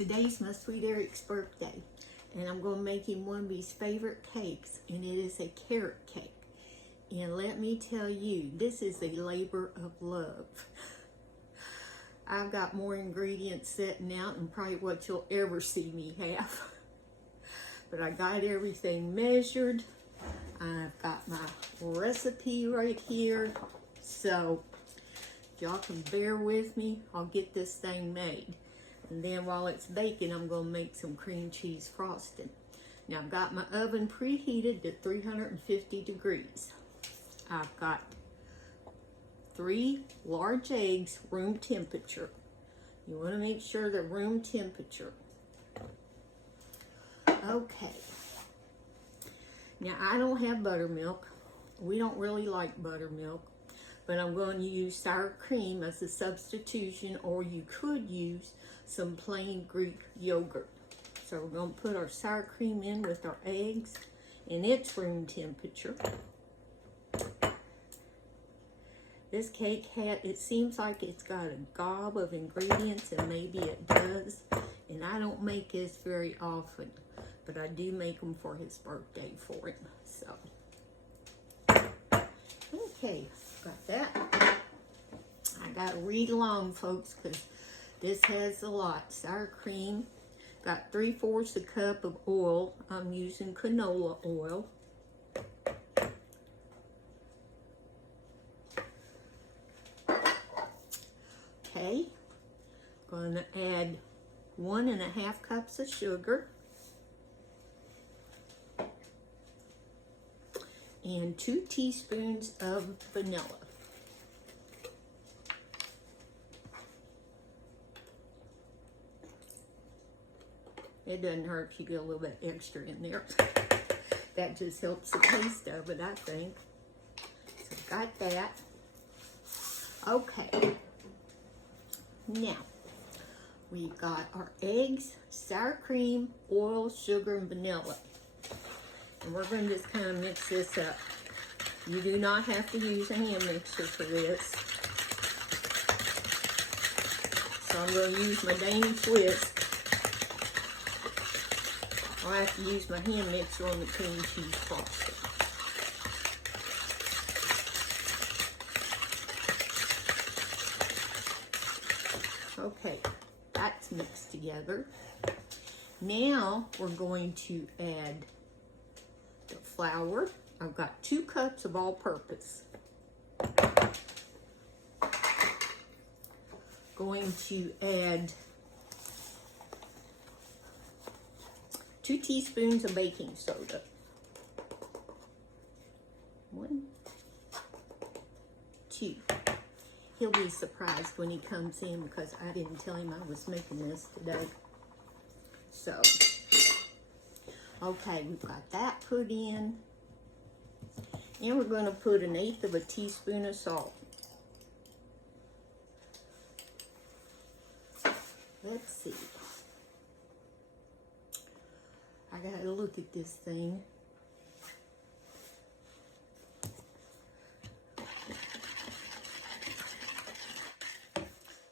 Today's my sweet Eric's birthday, and I'm going to make him one of his favorite cakes, and it is a carrot cake. And let me tell you, this is a labor of love. I've got more ingredients sitting out than probably what you'll ever see me have. But I got everything measured. I've got my recipe right here. So if y'all can bear with me, I'll get this thing made. And then while it's baking, I'm going to make some cream cheese frosting. Now I've got my oven preheated to 350 degrees. I've got 3 large eggs, room temperature. You want to make sure they're room temperature. Okay. Now I don't have buttermilk. We don't really like buttermilk. But I'm going to use sour cream as a substitution, or you could use some plain Greek yogurt. So we're going to put our sour cream in with our eggs, and it's room temperature. This cake it seems like it's got a gob of ingredients, and maybe it does. And I don't make this very often, but I do make them for his birthday for him. So, okay, got that. I got to read along, folks, because this has a lot. Sour cream, got 3/4 a cup of oil. I'm using canola oil. Okay, going to add 1.5 cups of sugar and 2 teaspoons of vanilla. It doesn't hurt if you get a little bit extra in there. That just helps the taste of it, I think. So got that. Okay. Now, we've got our eggs, sour cream, oil, sugar, and vanilla. And we're going to just kind of mix this up. You do not have to use a hand mixer for this. So I'm going to use my Danish whisk. I'll have to use my hand mixer on the cream cheese frosting. Okay, that's mixed together. Now we're going to add the flour. I've got 2 cups of all-purpose. Going to add 2 teaspoons of baking soda. 1, 2. He'll be surprised when he comes in because I didn't tell him I was making this today. So, okay, we've got that put in. And we're going to put 1/8 teaspoon of salt. Let's see. I gotta look at this thing.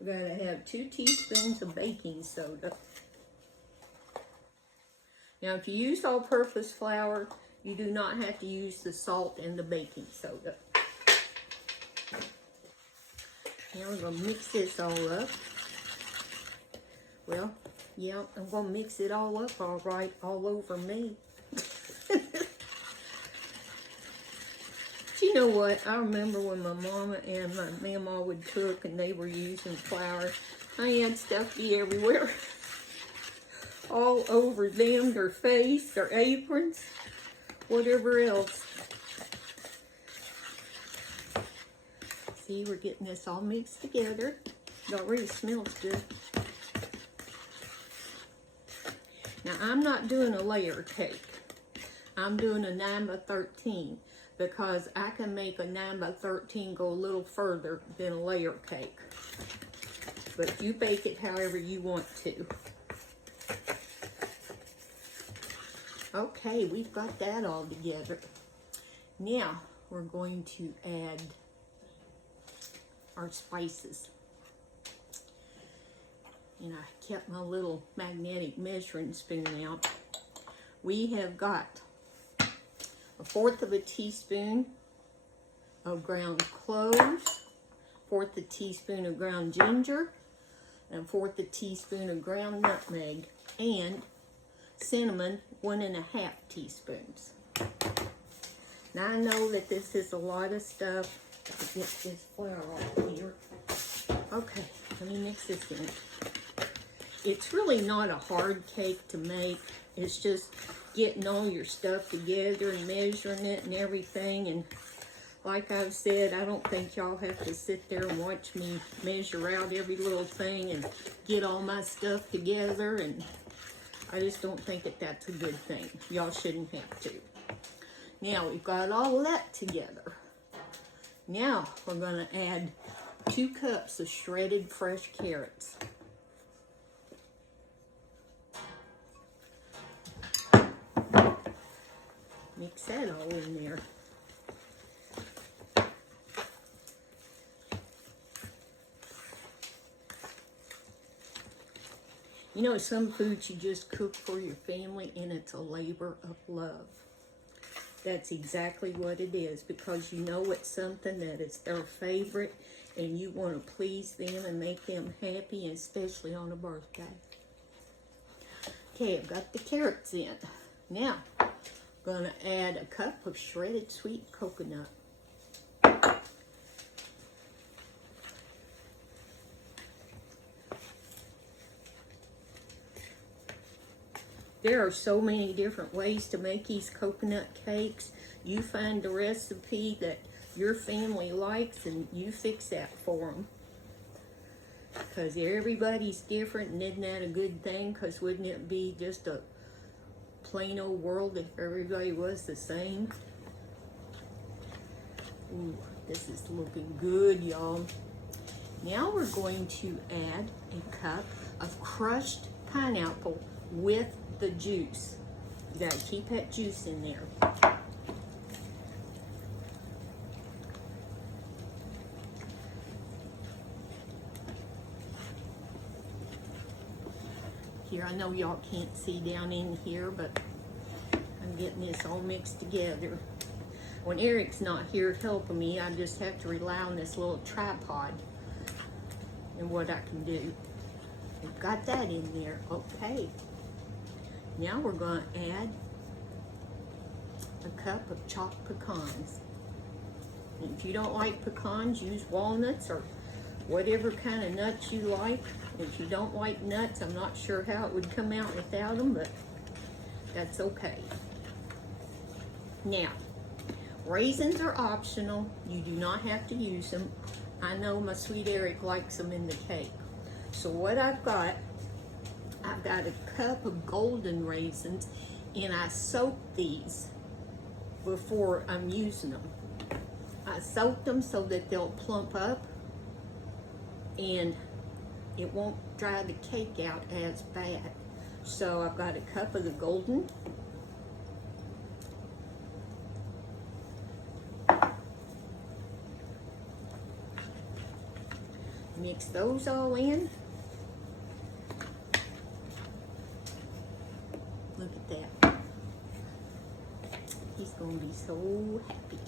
We're gonna have 2 teaspoons of baking soda. Now, if you use all-purpose flour, you do not have to use the salt and the baking soda. Now we're gonna mix this all up. Well, yeah, I'm gonna mix it all up all right, all over me. You know what? I remember when my mama and my mama would cook and they were using flour. I had stuff be everywhere. All over them, their face, their aprons, whatever else. See, we're getting this all mixed together. It already smells good. Now, I'm not doing a layer cake. I'm doing a 9x13 because I can make a 9x13 go a little further than a layer cake. But you bake it however you want to. Okay, we've got that all together. Now, we're going to add our spices. and I kept my little magnetic measuring spoon out. We have got 1/4 of a teaspoon of ground cloves, 1/4 a teaspoon of ground ginger, and 1/4 a teaspoon of ground nutmeg, and cinnamon, 1½ teaspoons. Now I know that this is a lot of stuff. To get this flour off here. Okay, let me mix this in. It's really not a hard cake to make. It's just getting all your stuff together and measuring it and everything. And like I've said, I don't think y'all have to sit there and watch me measure out every little thing and get all my stuff together. And I just don't think that that's a good thing. Y'all shouldn't have to. Now we've got all that together. Now we're going to add 2 cups of shredded fresh carrots. Mix that all in there. You know, some foods you just cook for your family and it's a labor of love. That's exactly what it is, because you know it's something that is their favorite and you want to please them and make them happy, especially on a birthday. Okay, I've got the carrots in. Now, I'm going to add a cup of shredded sweet coconut. There are so many different ways to make these coconut cakes. You find the recipe that your family likes and you fix that for them. Because everybody's different, and isn't that a good thing? Because wouldn't it be just a plain old world if everybody was the same? Ooh, this is looking good, y'all. Now we're going to add a cup of crushed pineapple with the juice. You gotta keep that juice in there. Here, I know y'all can't see down in here, but I'm getting this all mixed together. When Eric's not here helping me, I just have to rely on this little tripod and what I can do. We've got that in there. Okay. Now we're going to add a cup of chopped pecans. And if you don't like pecans, use walnuts or whatever kind of nuts you like. If you don't like nuts, I'm not sure how it would come out without them, but that's okay. Now, raisins are optional. You do not have to use them. I know my sweet Eric likes them in the cake. So what I've got a cup of golden raisins, and I soak these before I'm using them. I soak them so that they'll plump up and it won't dry the cake out as bad. So I've got a cup of the golden. Mix those all in. Look at that. He's going to be so happy.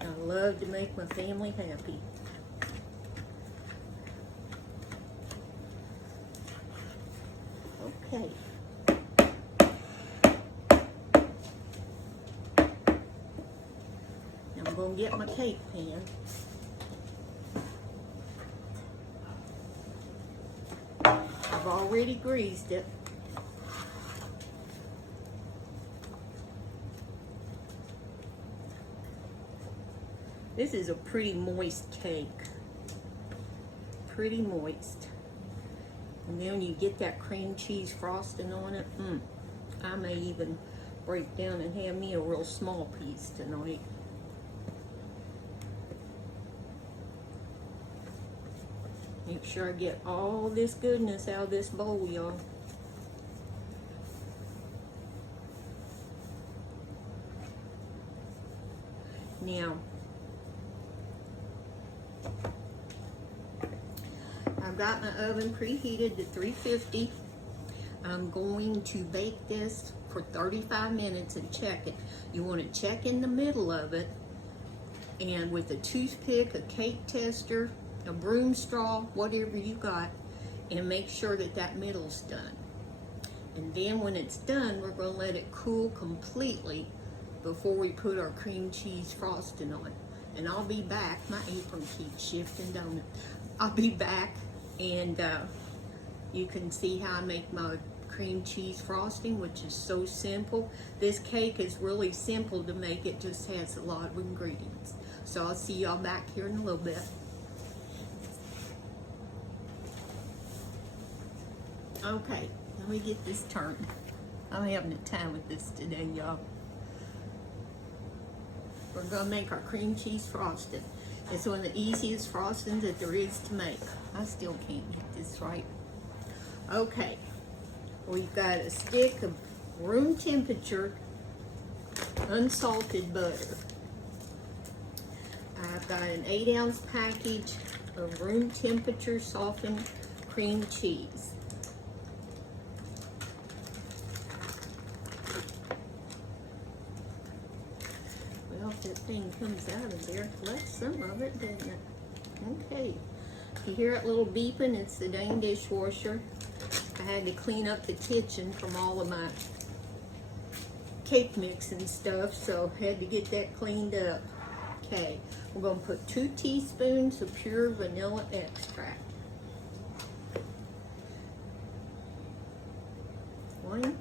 I love to make my family happy. Okay. Now I'm going to get my cake pan. I've already greased it. This is a pretty moist cake. Pretty moist. And then you get that cream cheese frosting on it. I may even break down and have me a real small piece tonight. Make sure I get all this goodness out of this bowl, y'all. Now, I've got my oven preheated to 350. I'm going to bake this for 35 minutes and check it. You want to check in the middle of it, and with a toothpick, a cake tester, a broom straw, whatever you got, and make sure that that middle's done. And then when it's done, we're going to let it cool completely before we put our cream cheese frosting on. And I'll be back. My apron keeps shifting, don't it? I'll be back, and you can see how I make my cream cheese frosting, which is so simple. This cake is really simple to make. It just has a lot of ingredients. So I'll see y'all back here in a little bit. Okay, let me get this turned. I'm having a time with this today, y'all. We're gonna make our cream cheese frosting. It's one of the easiest frostings that there is to make. I still can't get this right. Okay, we've got a stick of room temperature unsalted butter. I've got an 8-ounce package of room temperature softened cream cheese. Well, if that thing comes out of there, left some of it, didn't it? Okay. If you hear that little beeping, it's the dang dishwasher. I had to clean up the kitchen from all of my cake mix and stuff, so had to get that cleaned up. Okay, we're going to put 2 teaspoons of pure vanilla extract. 1,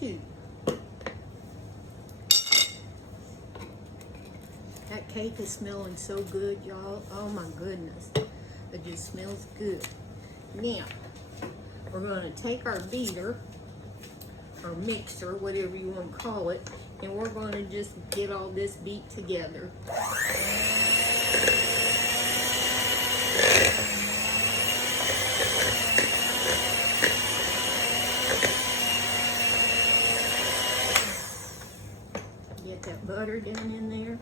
2. That cake is smelling so good, y'all. Oh my goodness. It just smells good. Now, we're going to take our beater, or mixer, whatever you want to call it, and we're going to just get all this beat together. Get that butter down in there.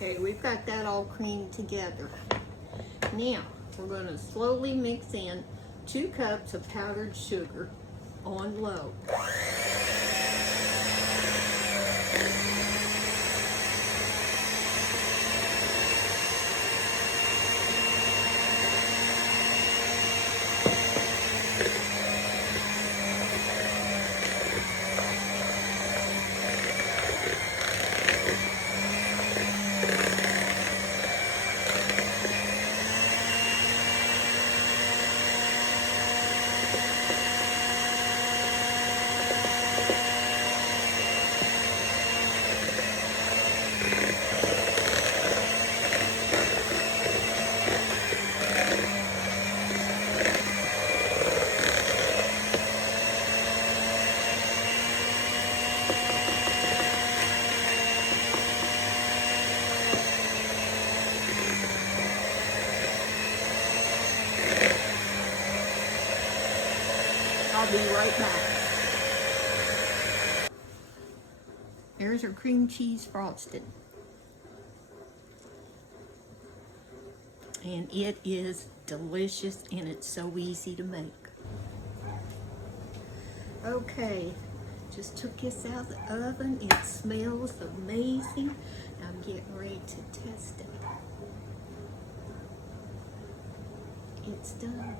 Okay, we've got that all creamed together. Now, we're going to slowly mix in 2 cups of powdered sugar on low. I'll be right back. There's our cream cheese frosting. And it is delicious, and it's so easy to make. Okay, just took this out of the oven. It smells amazing. I'm getting ready to test it. It's done.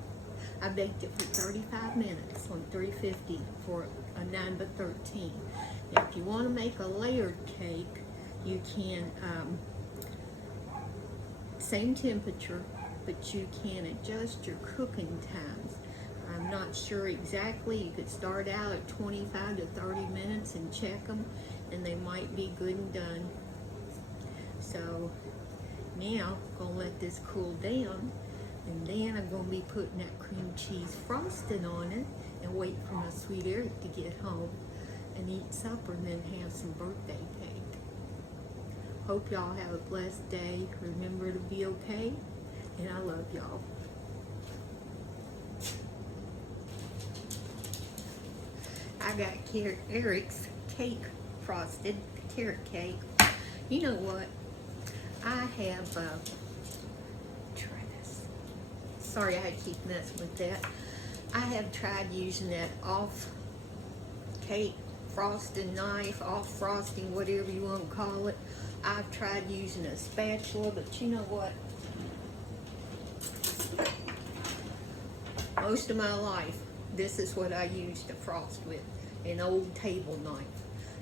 I baked it for 35 minutes on 350 for a 9x13. Now, if you want to make a layered cake, you can, same temperature, but you can adjust your cooking times. I'm not sure exactly. You could start out at 25 to 30 minutes and check them, and they might be good and done. So now, I'm going to let this cool down. And then I'm going to be putting that cream cheese frosting on it and wait for my sweet Eric to get home and eat supper and then have some birthday cake. Hope y'all have a blessed day. Remember to be okay. And I love y'all. I got Eric's cake frosted, carrot cake. You know what? I have, try this. Sorry I keep messing with that. I have tried using that off cake frosting knife, off frosting, whatever you want to call it. I've tried using a spatula, but you know what? Most of my life, this is what I used to frost with, an old table knife.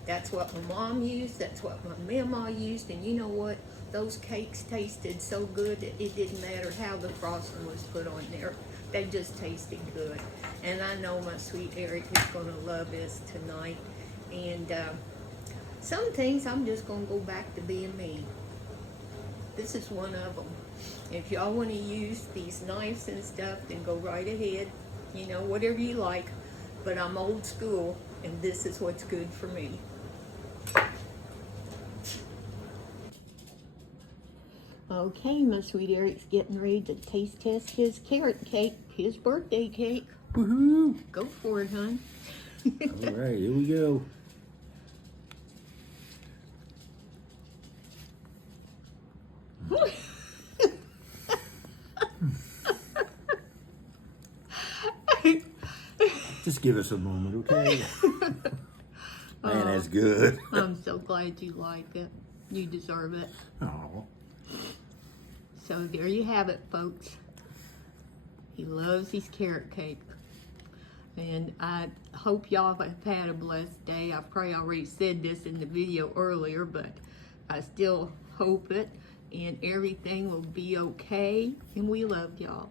That's what my mom used, that's what my mama used, and you know what? Those cakes tasted so good that it didn't matter how the frosting was put on there. They just tasted good. And I know my sweet Eric is going to love this tonight. And some things I'm just going to go back to being me. This is one of them. If y'all want to use these knives and stuff, then go right ahead. You know, whatever you like. But I'm old school, and this is what's good for me. Okay, my sweet Eric's getting ready to taste test his carrot cake, his birthday cake. Woohoo! Go for it, hon. All right, here we go. Just give us a moment, okay? Man, that's good. I'm so glad you like it. You deserve it. Oh. So there you have it, folks. He loves his carrot cake. And I hope y'all have had a blessed day. I probably already said this in the video earlier, but I still hope it. And everything will be okay. And we love y'all.